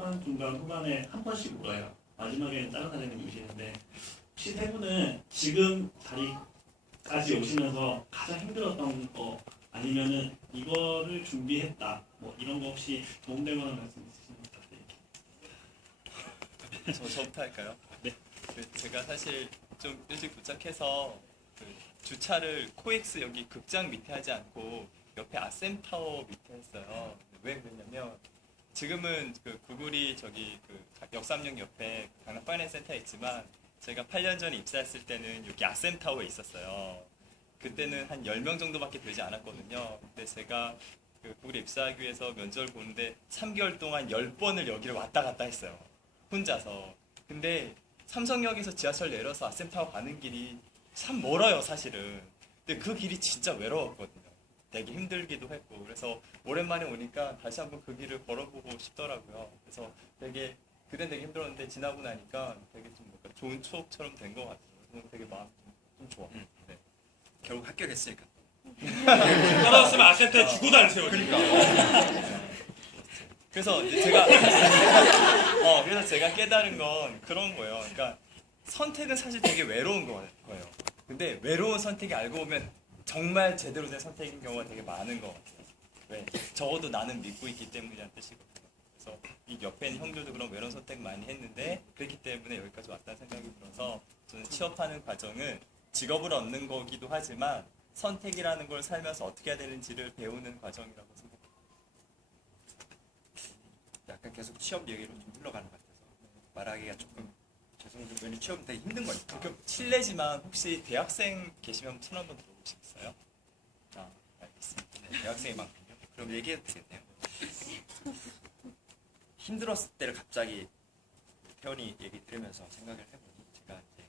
초반, 중반, 후반에 한 번씩 울어요. 마지막에 다른 사장님이 오시는데 혹시 세 분은 지금 자리까지 오시면서 가장 힘들었던 거 아니면은 이거를 준비했다 뭐 이런 거 혹시 도움될 만한 말씀 있으시면 부탁드릴게요. 저부터 할까요? 네. 제가 사실 좀 일찍 도착해서 그 주차를 코엑스 여기 극장 밑에 하지 않고 옆에 아셈타워 밑에 했어요. 왜 그랬냐면 지금은 그 구글이 저기 그 역삼역 옆에 강남 파이낸스 센터에 있지만 제가 8년 전에 입사했을 때는 여기 아셈타워에 있었어요. 그때는 한 10명 정도밖에 되지 않았거든요. 근데 제가 그 구글에 입사하기 위해서 면접을 보는데 3개월 동안 10번을 여기를 왔다 갔다 했어요. 혼자서. 근데 삼성역에서 지하철 내려서 아셈타워 가는 길이 참 멀어요, 사실은. 근데 그 길이 진짜 외로웠거든요. 되게 힘들기도 했고. 그래서 오랜만에 오니까 다시 한번 그 길을 걸어보고 싶더라고요. 그래서 되게 그땐 되게 힘들었는데 지나고 나니까 되게 좀 뭔가 좋은 추억처럼 된 것 같아요. 되게 마음 좀 좋아. 네. 결국 합격했으니까. 떨어졌으면 아센트에 주고 다니세요. 그러니까. 그래서 이제 제가 그래서 제가 깨달은 건 그런 거예요. 그러니까 선택은 사실 되게 외로운 거예요. 근데 외로운 선택이 알고 보면 정말 제대로 된 선택인 경우가 되게 많은 것 같아요. 왜? 적어도 나는 믿고 있기 때문이라는 뜻이거든요. 그래서 이 옆에 있는 형들도 그런 외로운 선택 많이 했는데 그렇기 때문에 여기까지 왔다는 생각이 들어서 저는 취업하는 과정은 직업을 얻는 거기도 하지만 선택이라는 걸 살면서 어떻게 해야 되는지를 배우는 과정이라고 생각합니다. 약간 계속 취업 얘기로 좀 흘러가는 것 같아서 말하기가 조금 죄송한데 왜냐면 취업은 되게 힘든 거니까. 그럼 실례지만 혹시 대학생 계시면 손 한번 들어보시겠어요? 알겠습니다. 네, 대학생이만큼요. 그럼 얘기해도 되겠네요. 힘들었을 때를 갑자기 태연이 얘기 들으면서 생각을 해보니 제가 이제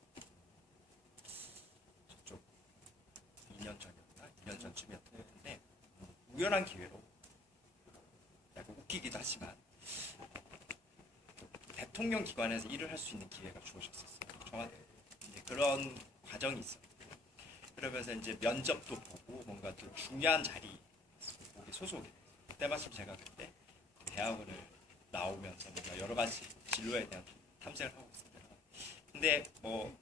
저쪽 2년 전이었나? 2년 전쯤이었던 것 같은데 우연한 기회로 약간 웃기기도 하지만 대통령 기관에서 일을 할 수 있는 기회가 주어졌었어요. 청와대. 이제 그런 과정이 있어요. 그러면서 이제 면접도 보고 뭔가 좀 중요한 자리 거기 소속이. 그때 마침 제가 그때 대학원을 나오면서 뭔가 여러 가지 진로에 대한 탐색을 하고 있습니다. 근데 뭐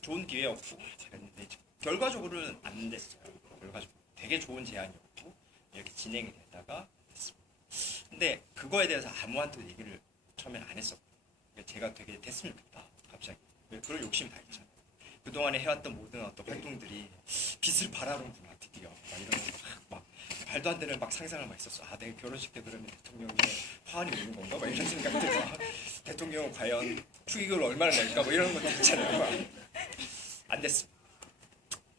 좋은 기회였고 그랬는데 결과적으로는 안 됐어요. 결과적으로 되게 좋은 제안이었고 이렇게 진행이 되다가 됐습니다. 근데 그거에 대해서 아무한테 얘기를 처음엔 안 했었고 제가 되게 됐으면 좋겠다 갑자기 그런 욕심이 다 있잖아요. 그동안에 해왔던 모든 어떤 활동들이 빛을 발하는구나 드디어 막 이런 막 말도 안 되는 막 상상을 막 했었어. 아 내가 결혼식 때 그러면 대통령의 화환이 오는 건가? 막 이런 생각들 막 대통령은 과연 축의금을 얼마나 낼까? 뭐 이런 것들 있잖아요. 막. 안 됐어.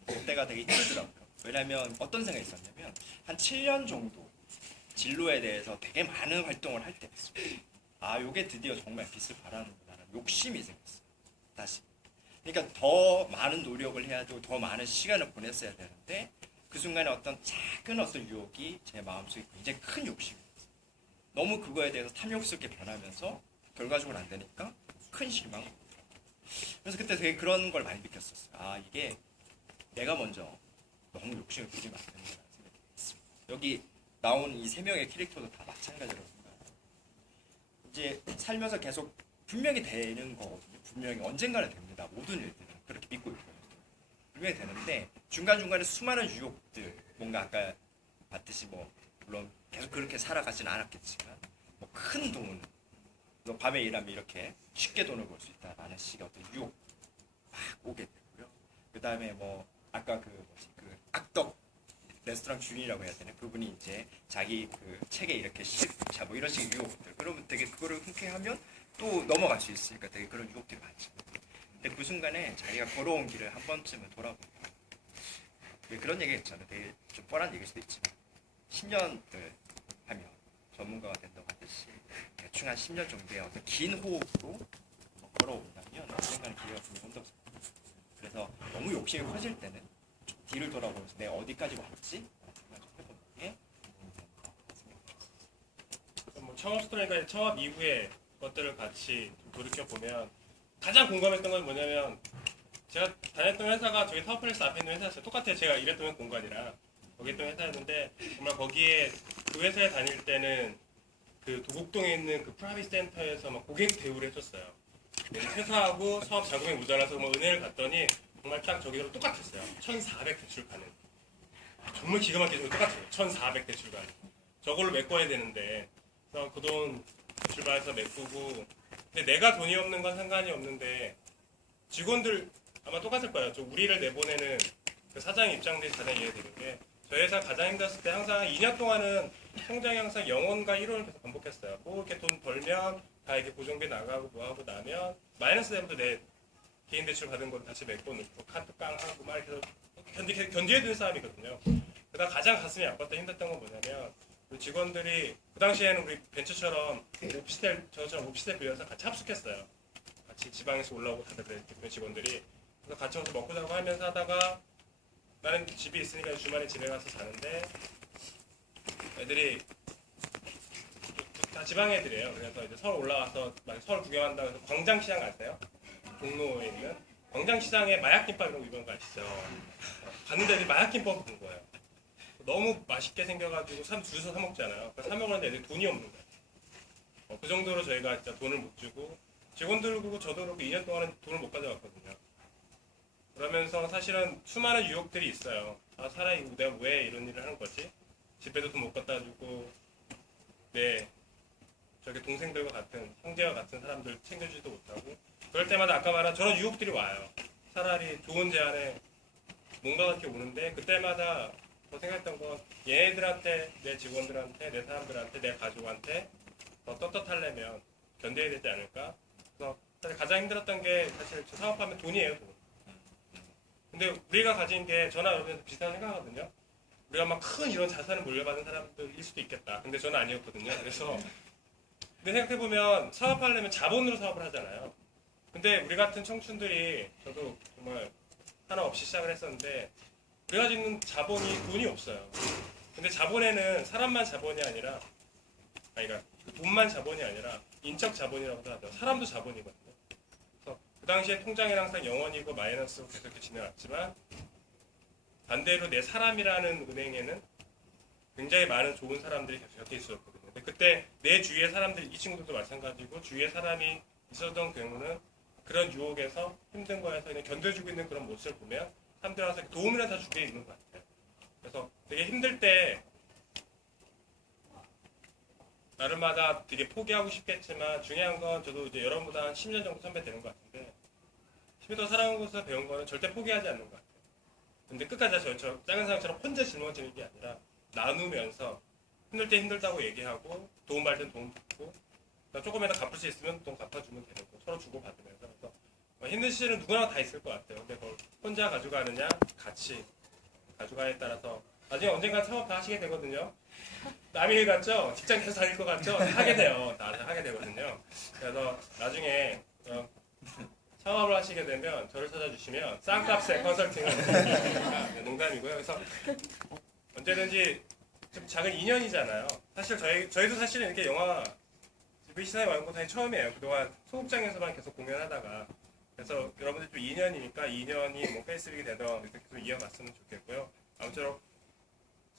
그때가 되게 힘들더라고요. 왜냐면 어떤 생각이 있었냐면 한 7년 정도 진로에 대해서 되게 많은 활동을 할 때였어요. 아 요게 드디어 정말 빛을 발하는구나라는 욕심이 생겼어요. 다시. 그러니까 더 많은 노력을 해야 되고 더 많은 시간을 보냈어야 되는데 그 순간에 어떤 작은 어떤 유혹이 제 마음속에 굉장히 큰 욕심이 있어요. 너무 그거에 대해서 탐욕스럽게 변하면서 결과적으로 안 되니까 큰 실망을 받더라고요. 그래서 그때 되게 그런 걸 많이 느꼈었어요. 아 이게 내가 먼저 너무 욕심을 부리면 안 된다는 생각이 들었습니다. 여기 나온 이 세 명의 캐릭터도 다 마찬가지라고 생각해요. 이제 살면서 계속 분명히 되는 거거든요. 분명히 언젠가는 됩니다. 모든 일들은 그렇게 믿고 있거든요. 분명히 되는데 중간중간에 수많은 유혹들 뭔가 아까 봤듯이 뭐 물론 계속 그렇게 살아가지는 않았겠지만 뭐 큰 돈, 너 밤에 일하면 이렇게 쉽게 돈을 벌 수 있다라는 식의 어떤 유혹 막 오게 되고요. 그 다음에 뭐 아까 그 악덕 레스토랑 주인이라고 해야 되나 그분이 이제 자기 그 책에 이렇게 자 뭐 이런 식의 유혹들 그러면 되게 그거를 흔쾌하면 또 넘어갈 수 있으니까 되게 그런 유혹들이 많죠. 근데 그 순간에 자기가 걸어온 길을 한 번쯤은 돌아보고 그런 얘기 했잖아요. 되게 좀 뻔한 얘기일 수도 있지만 10년을 하면 전문가가 된다고 하듯이 대충 한 10년 정도의 어떤 긴 호흡으로 걸어온다면 언젠가는 기회가 분명히 온다고 생각합니다. 그래서 너무 욕심이 커질 때는 뒤를 돌아보면서 내가 어디까지 왔지? 생각 좀 해보는 게 도움이 된다고 생각합니다. 뭐 창업 스토리가 창업 이후에 것들을 같이 좀 돌이켜보면 가장 공감했던 건 뭐냐면 제가 다녔던 회사가 저기 타워플렉스 앞에 있는 회사였어요. 똑같아요. 제가 일했던 공간이랑 거기 있던 회사였는데 정말 거기에 그 회사에 다닐 때는 그 도곡동에 있는 그 프라이빗 센터에서 막 고객 대우를 해줬어요. 퇴사하고 사업 자금이 모자라서 뭐 은행을 갔더니 정말 딱 저기로 똑같았어요. 1,400 대출 가능. 정말 기가 막히게 똑같아요. 1,400 대출 가능. 저걸로 메꿔야 되는데 그래서 그 돈 대출받아서 메꾸고 근데 내가 돈이 없는 건 상관이 없는데 직원들 아마 똑같을 거예요. 저 우리를 내보내는 그 사장 입장들이 가장 이해되는 게 저희 회사 가장 힘들었을 때 항상 2년 동안은 통장이 항상 0원과 1원을 계속 반복했어요. 뭐 이렇게 돈 벌면 다 이렇게 고정비 나가고 뭐 하고 나면 마이너스 되면 내 개인 대출 받은 거 다시 메꿔 놓고 카드 깡하고 막 이렇게 견디어야 되는 싸움이거든요. 그다음 가장 가슴이 아팠던 힘들었던 건 뭐냐면 우리 직원들이 그 당시에는 우리 벤처처럼 오피스텔 저처럼 오피스텔 빌려서 같이 합숙했어요. 같이 지방에서 올라오고 다들 그랬거든요 직원들이. 그래서 같이 와서 먹고 자고 하면서 하다가 나는 집이 있으니까 주말에 집에 가서 자는데 애들이 다 지방 애들이에요. 그래서 이제 서울 올라와서 막 서울 구경한다고 해서 광장시장 아세요? 종로에 있는 광장시장에 마약김밥 이런 거 유명한 거 아시죠? 갔는데 애들이 마약김밥을 본 거예요. 너무 맛있게 생겨가지고 사람 줄서 사 먹잖아요. 사 먹었는데 애들이 돈이 없는 거예요. 그 정도로 저희가 진짜 돈을 못 주고 직원들 그렇고 저도 그렇고 2년 동안은 돈을 못 가져갔거든요. 그러면서 사실은 수많은 유혹들이 있어요. 아 차라리 내가 왜 이런 일을 하는 거지? 집에도 돈 못 갖다 주고 내 저기 동생들과 같은 형제와 같은 사람들 챙겨주지도 못하고 그럴 때마다 아까 말한 저런 유혹들이 와요. 차라리 좋은 제안에 뭔가 이렇게 오는데 그때마다 더 생각했던 건 얘네들한테 내 직원들한테 내 사람들한테 내 가족한테 더 떳떳하려면 견뎌야 되지 않을까? 그래서 사실 가장 힘들었던 게 사실 사업하면 돈이에요. 돈. 근데 우리가 가진 게 저나 여러분들 비슷한 생각하거든요. 우리가 막 큰 이런 자산을 물려받은 사람들일 수도 있겠다. 근데 저는 아니었거든요. 그래서 근데 생각해보면 사업하려면 자본으로 사업을 하잖아요. 근데 우리 같은 청춘들이 저도 정말 하나 없이 시작을 했었는데 우리가 지금 자본이 돈이 없어요. 근데 자본에는 사람만 자본이 아니라 그러니까 돈만 자본이 아니라 인적 자본이라고도 하죠. 사람도 자본이거든요. 그래서 그 당시에 통장에는 항상 0원이고 마이너스로 계속 이렇게 지나갔지만 반대로 내 사람이라는 은행에는 굉장히 많은 좋은 사람들이 계속 곁에 있었거든요. 근데 그때 내 주위의 사람들, 이 친구들도 마찬가지고 주위에 사람이 있었던 경우는 그런 유혹에서 힘든 거에서 그냥 견뎌주고 있는 그런 모습을 보면 사람들 와서 도움이라도 다 주게 있는 것 같아요. 그래서 되게 힘들 때 나름마다 되게 포기하고 싶겠지만 중요한 건 저도 이제 여러분보다 한 10년 정도 선배 되는 것 같은데 10년 동안 살아온 곳에서 배운 거는 절대 포기하지 않는 것 같아요. 근데 끝까지 저 작은 사람처럼 혼자 짊어지는 게 아니라 나누면서 힘들 때 힘들다고 얘기하고 도움받을 땐 도움 받고 조금이라도 갚을 수 있으면 돈 갚아주면 되는 거 서로 주고받으면서 그래서 힘든 시절은 누구나 다 있을 것 같아요. 근데 그걸 혼자 가져가느냐 같이 가져가에 따라서 나중에 언젠가 창업 다 하시게 되거든요. 남의 일 같죠? 직장 계속 다닐 것 같죠? 하게 돼요. 다 하게 되거든요. 그래서 나중에 창업을 하시게 되면 저를 찾아주시면 싼 값에 컨설팅을 드리니까 농담이고요. 그래서 언제든지 좀 작은 인연이잖아요. 사실 저희도 사실은 이렇게 영화 VC사에 와는 건 사실 처음이에요. 그동안 소극장에서만 계속 공연하다가 그래서 여러분들 좀 2년이니까 2년이 뭐 페이스북이 되던 이렇게 계속 이어갔으면 좋겠고요. 아무쪼록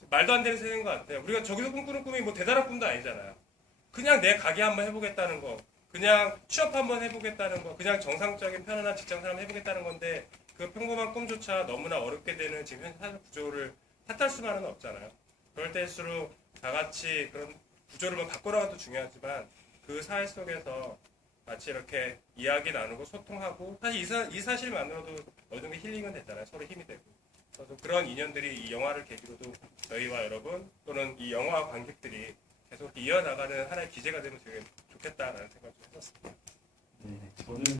말도 안 되는 세계인 것 같아요. 우리가 저기서 꿈꾸는 꿈이 뭐 대단한 꿈도 아니잖아요. 그냥 내 가게 한번 해보겠다는 거, 그냥 취업 한번 해보겠다는 거, 그냥 정상적인 편안한 직장생활 한번 해보겠다는 건데 그 평범한 꿈조차 너무나 어렵게 되는 지금 현 사회 구조를 탓할 수만은 없잖아요. 그럴 때일수록 다 같이 그런 구조를 바꿔나가도 중요하지만 그 사회 속에서 같이 이렇게 이야기 나누고 소통하고 사실 이 사실만으로도 어느 정도 힐링은 되잖아요. 서로 힘이 되고. 그래서 그런 인연들이 이 영화를 계기로도 저희와 여러분 또는 이 영화 관객들이 계속 이어나가는 하나의 기제가 되면 되게 좋겠다라는 생각을 좀 했었습니다. 네, 저는